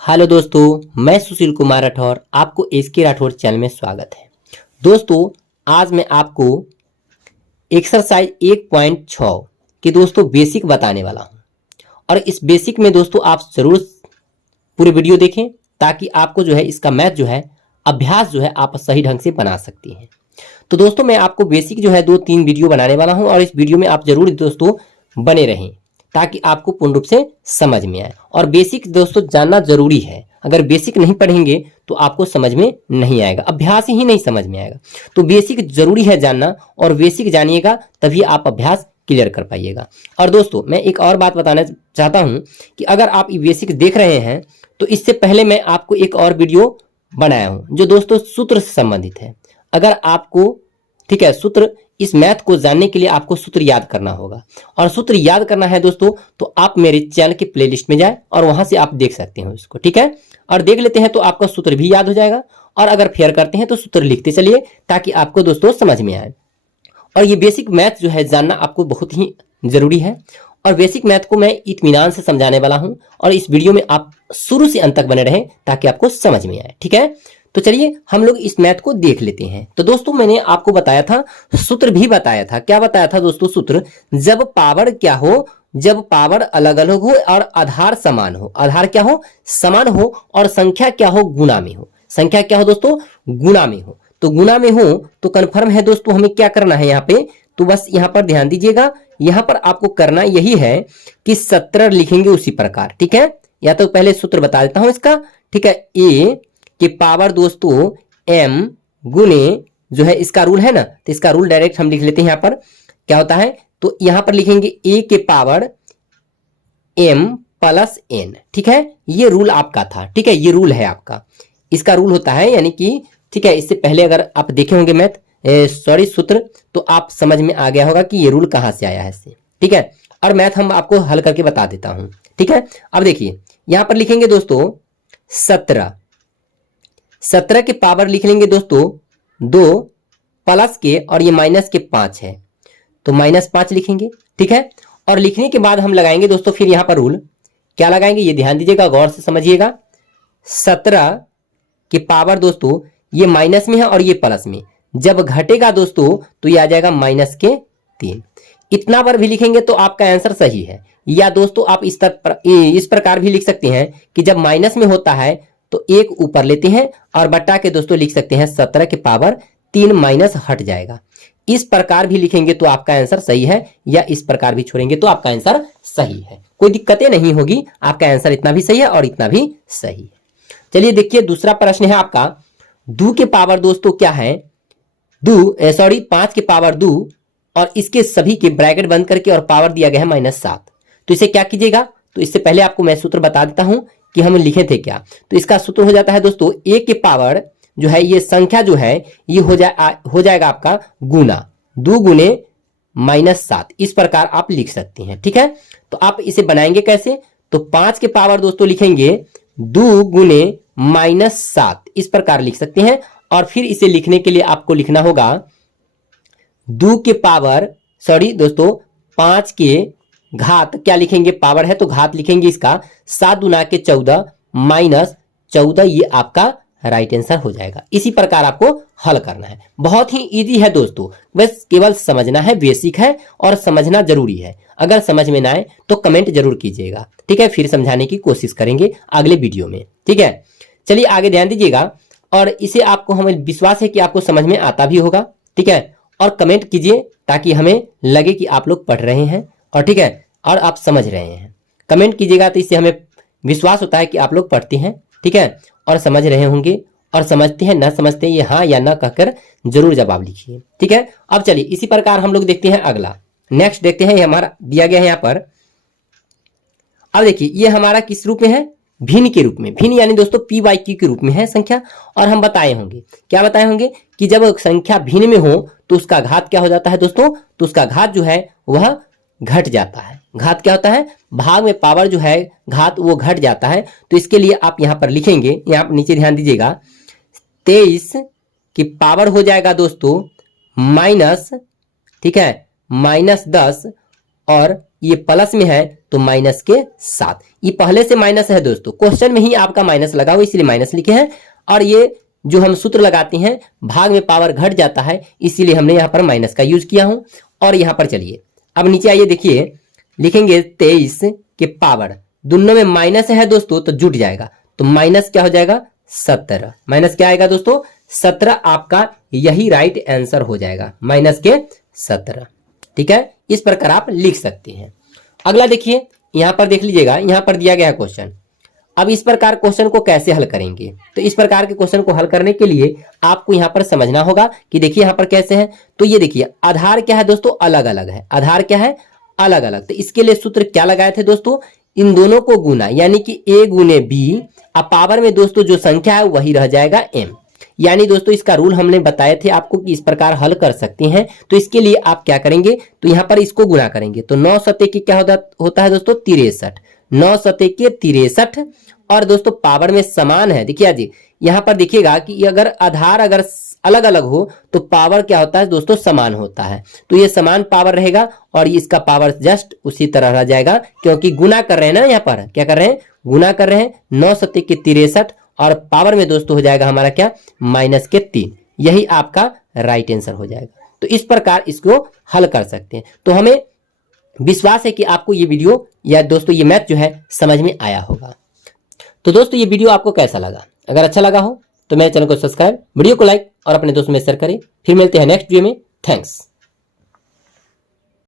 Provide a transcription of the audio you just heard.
Hello दोस्तों, मैं सुशील कुमार राठौर, आपको एसके राठौर चैनल में स्वागत है। दोस्तों, आज मैं आपको एक्सरसाइज 1.6 की दोस्तों बेसिक बताने वाला हूं और इस बेसिक में दोस्तों आप जरूर पूरे वीडियो देखें ताकि आपको जो है इसका मैथ जो है अभ्यास जो है आप सही ढंग से बना सकती हैं। तो दोस्तों मैं आपको बेसिक जो है 2-3 वीडियो बनाने वाला हूं और इस वीडियो में आप जरूर दोस्तों बने रहें ताकि आपको पूर्ण रूप से समझ में आए। और बेसिक दोस्तों जानना जरूरी है, अगर बेसिक नहीं पढ़ेंगे तो आपको समझ में नहीं आएगा, अभ्यास ही नहीं समझ में आएगा। तो बेसिक जरूरी है जानना और बेसिक जानिएगा तभी आप अभ्यास क्लियर कर पाइएगा। और दोस्तों मैं एक और बात बताना चाहता हूं कि अगर आप ये बेसिक देख रहे हैं तो इससे पहले मैं आपको एक और वीडियो बनाया हूं जो दोस्तों सूत्र से संबंधित है। अगर आपको ठीक है सूत्र इस मैथ को जानने के लिए आपको सूत्र याद करना होगा और सूत्र याद करना है दोस्तों तो आप मेरे चैनल के प्लेलिस्ट में जाए और वहां से आप देख सकते हैं इसको, ठीक है। और देख लेते हैं तो आपका सूत्र भी याद हो जाएगा और अगर फेयर करते हैं तो सूत्र लिखते चलिए ताकि आपको दोस्तों समझ में आए। और ये बेसिक मैथ जो है जानना आपको बहुत ही जरूरी है और बेसिक मैथ को मैं इत्मीनान से समझाने वाला हूं और इस वीडियो में आप शुरू से अंत तक बने रहें ताकि आपको समझ में आए, ठीक है। तो चलिए हम लोग इस मैथ को देख लेते हैं। तो दोस्तों मैंने आपको बताया था, सूत्र भी बताया था। क्या बताया था दोस्तों? सूत्र जब पावर क्या हो, जब पावर अलग अलग हो और आधार समान हो, आधार क्या हो समान हो और संख्या क्या हो गुणा में हो, संख्या क्या हो दोस्तों गुणा में हो। तो गुणा में हो तो कन्फर्म है दोस्तों हमें क्या करना है यहाँ पे, तो बस यहाँ पर ध्यान दीजिएगा, यहाँ पर आपको करना यही है कि 17 लिखेंगे उसी प्रकार, ठीक है। या तो पहले सूत्र बता देता हूं इसका, ठीक है। ए की पावर दोस्तों m गुने जो है इसका रूल है ना, तो इसका रूल डायरेक्ट हम लिख लेते हैं। यहाँ पर क्या होता है तो यहाँ पर लिखेंगे a के पावर m प्लस n, ठीक है। ये रूल आपका था, ठीक है, ये रूल है आपका, इसका रूल होता है यानी कि ठीक है। इससे पहले अगर आप देखे होंगे मैथ सूत्र तो आप समझ में आ गया होगा कि ये रूल कहां से आया है इससे, ठीक है। और मैथ हम आपको हल करके बता देता हूं, ठीक है। अब देखिए यहां पर लिखेंगे दोस्तों 17 के पावर लिख लेंगे दोस्तों 2 प्लस के और ये माइनस के 5 है तो -5 लिखेंगे, ठीक है। और लिखने के बाद हम लगाएंगे दोस्तों फिर यहां पर रूल क्या लगाएंगे ये ध्यान दीजिएगा, गौर से समझिएगा। 17 के पावर दोस्तों ये माइनस में है और ये प्लस में, जब घटेगा दोस्तों तो ये आ जाएगा -3। इतना बार भी लिखेंगे तो आपका आंसर सही है। या दोस्तों आप इस प्रकार भी लिख सकते हैं कि जब माइनस में होता है तो एक ऊपर लेते हैं और बटा के दोस्तों लिख सकते हैं 17 के पावर 3 माइनस हट जाएगा। इस प्रकार भी लिखेंगे तो आपका आंसर सही है, या इस प्रकार भी छोड़ेंगे तो आपका आंसर सही है, कोई दिक्कतें नहीं होगी, आपका आंसर इतना भी सही है और इतना भी सही है। चलिए देखिए दूसरा प्रश्न है आपका, 2 के पावर दोस्तों क्या है 5 के पावर 2 और इसके सभी के ब्रैकेट बंद करके और पावर दिया गया है -7। तो इसे क्या कीजिएगा, तो इससे पहले आपको मैं सूत्र बता देता हूं कि हम लिखे थे क्या। तो इसका सूत्र हो जाता है दोस्तों a के पावर जो है ये संख्या जो है ये हो जाएगा आपका गुना 2 गुने -7, इस प्रकार आप लिख सकते हैं, ठीक है। तो आप इसे बनाएंगे कैसे, तो 5 के पावर दोस्तों लिखेंगे 2 गुने -7, इस प्रकार लिख सकते हैं। और फिर इसे लिखने के लिए आपको लिखना होगा 2 के पावर दोस्तों 5 के घात क्या लिखेंगे, पावर है तो घात लिखेंगे इसका 7 गुना के 14 -14, ये आपका राइट आंसर हो जाएगा। इसी प्रकार आपको हल करना है, बहुत ही इजी है दोस्तों, बस केवल समझना है, बेसिक है और समझना जरूरी है। अगर समझ में ना आए तो कमेंट जरूर कीजिएगा, ठीक है, फिर समझाने की कोशिश करेंगे अगले वीडियो में, ठीक है। चलिए आगे ध्यान दीजिएगा और इसे आपको हमें विश्वास है कि आपको समझ में आता भी होगा, ठीक है। और कमेंट कीजिए ताकि हमें लगे कि आप लोग पढ़ रहे हैं और ठीक है और आप समझ रहे हैं। कमेंट कीजिएगा तो इससे हमें विश्वास होता है कि आप लोग पढ़ते हैं, ठीक है, और समझ रहे होंगे और समझते हैं ना समझते हैं ये हाँ या ना कहकर जरूर जवाब लिखिए, ठीक है। अब चलिए इसी प्रकार हम लोग देखते हैं अगला, नेक्स्ट देखते हैं, ये हमारा दिया गया है यहाँ पर। अब देखिए ये हमारा किस रूप में है, भिन्न के रूप में, भिन्न यानी दोस्तों p/q के रूप में है संख्या। और हम बताए होंगे क्या बताए होंगे कि जब संख्या भिन्न में हो तो उसका घात क्या हो जाता है दोस्तों, तो उसका घात जो है वह घट जाता है। घात क्या होता है, भाग में पावर जो है घात वो घट जाता है। तो इसके लिए आप यहां पर लिखेंगे, यहां पर नीचे ध्यान दीजिएगा, 23 की पावर हो जाएगा दोस्तों माइनस, ठीक है, -10 और ये प्लस में है तो माइनस के साथ, ये पहले से माइनस है दोस्तों, क्वेश्चन में ही आपका माइनस लगा हुआ इसलिए माइनस लिखे हैं। और ये जो हम सूत्र लगाते हैं भाग में पावर घट जाता है इसीलिए हमने यहाँ पर माइनस का यूज किया हूं। और यहाँ पर चलिए अब नीचे आइए, देखिए लिखेंगे 23 के पावर, दोनों में माइनस है दोस्तों तो जुट जाएगा, तो माइनस क्या हो जाएगा 17, माइनस क्या आएगा दोस्तों 17, आपका यही राइट आंसर हो जाएगा माइनस के 17। ठीक है, इस प्रकार आप लिख सकते हैं। अगला देखिए यहां पर देख लीजिएगा, यहां पर दिया गया है क्वेश्चन। अब इस प्रकार क्वेश्चन को कैसे हल करेंगे, तो इस प्रकार के क्वेश्चन को हल करने के लिए आपको यहां पर समझना होगा कि देखिए यहां पर कैसे है। तो ये देखिए आधार क्या है दोस्तों, अलग अलग है, आधार क्या है अलग अलग। तो इसके लिए सूत्र क्या लगाए थे दोस्तों, इन दोनों को गुना, यानी कि a गुने बी, अब पावर में दोस्तों जो संख्या है वही रह जाएगा m। यानी दोस्तों इसका रूल हमने बताए थे आपको कि इस प्रकार हल कर सकते हैं। तो इसके लिए आप क्या करेंगे, तो यहाँ पर इसको गुना करेंगे, तो 9 सते की क्या होता है दोस्तों 63, 9 सते के 63। और दोस्तों पावर में समान है, देखिए जी यहाँ पर देखिएगा कि अगर आधार अगर अलग अलग हो तो पावर क्या होता है दोस्तों समान होता है, तो ये समान पावर रहेगा और इसका पावर जस्ट उसी तरह रह जाएगा, क्योंकि गुना कर रहे हैं ना, यहाँ पर क्या कर रहे हैं गुना कर रहे हैं, 9 सते के 63 और पावर में दोस्तों हो जाएगा हमारा क्या माइनस के 3, यही आपका राइट आंसर हो जाएगा। तो इस प्रकार इसको हल कर सकते हैं। तो हमें विश्वास है कि आपको ये वीडियो या दोस्तों ये मैथ जो है समझ में आया होगा। तो दोस्तों ये वीडियो आपको कैसा लगा, अगर अच्छा लगा हो तो मेरे चैनल को सब्सक्राइब, वीडियो को लाइक और अपने दोस्तों में शेयर करें। फिर मिलते हैं नेक्स्ट वीडियो में। थैंक्स।